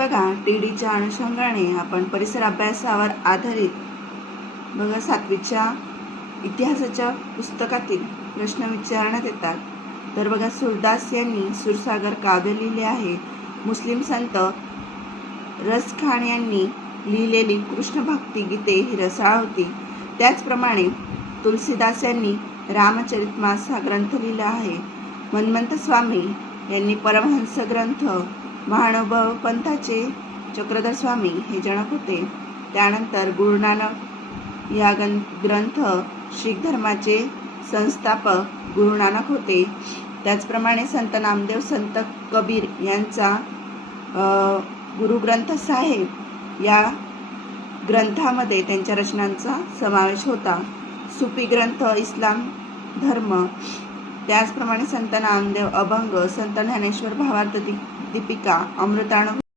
बघा टीडीच्या अनुषंगाने आपण परिसर अभ्यासावर आधारित बघा 7वीच्या इतिहासाच्या पुस्तकातील प्रश्न विचारण्यात येतात। तर बघा सूरदास यांनी सूरसागर काव्य लिहिले आहे। मुस्लिम संत रसखान यांनी लिहिलेली कृष्ण भक्ती गीते ही रसाळ होती। त्याचप्रमाणे तुलसीदास यांनी रामचरितमानस हा ग्रंथ लिहिला आहे। हनुमंत स्वामी यांनी परमहंस ग्रंथ, महानुभव पंथाचे चक्रधर स्वामी हे जनक होते। त्यानंतर गुरु नानक या ग्रंथ शीख धर्माचे संस्थापक गुरु नानक होते। त्याचप्रमाणे संत नामदेव, संत कबीर यांचा गुरु ग्रंथ साहेब या ग्रंथामध्ये त्यांच्या रचनांचा समावेश होता। सुफी ग्रंथ इस्लाम धर्म, त्याचप्रमाणे संत नामदेव अभंग, संत ज्ञानेश्वर भावार्थ दीपिका, अमृतानुभव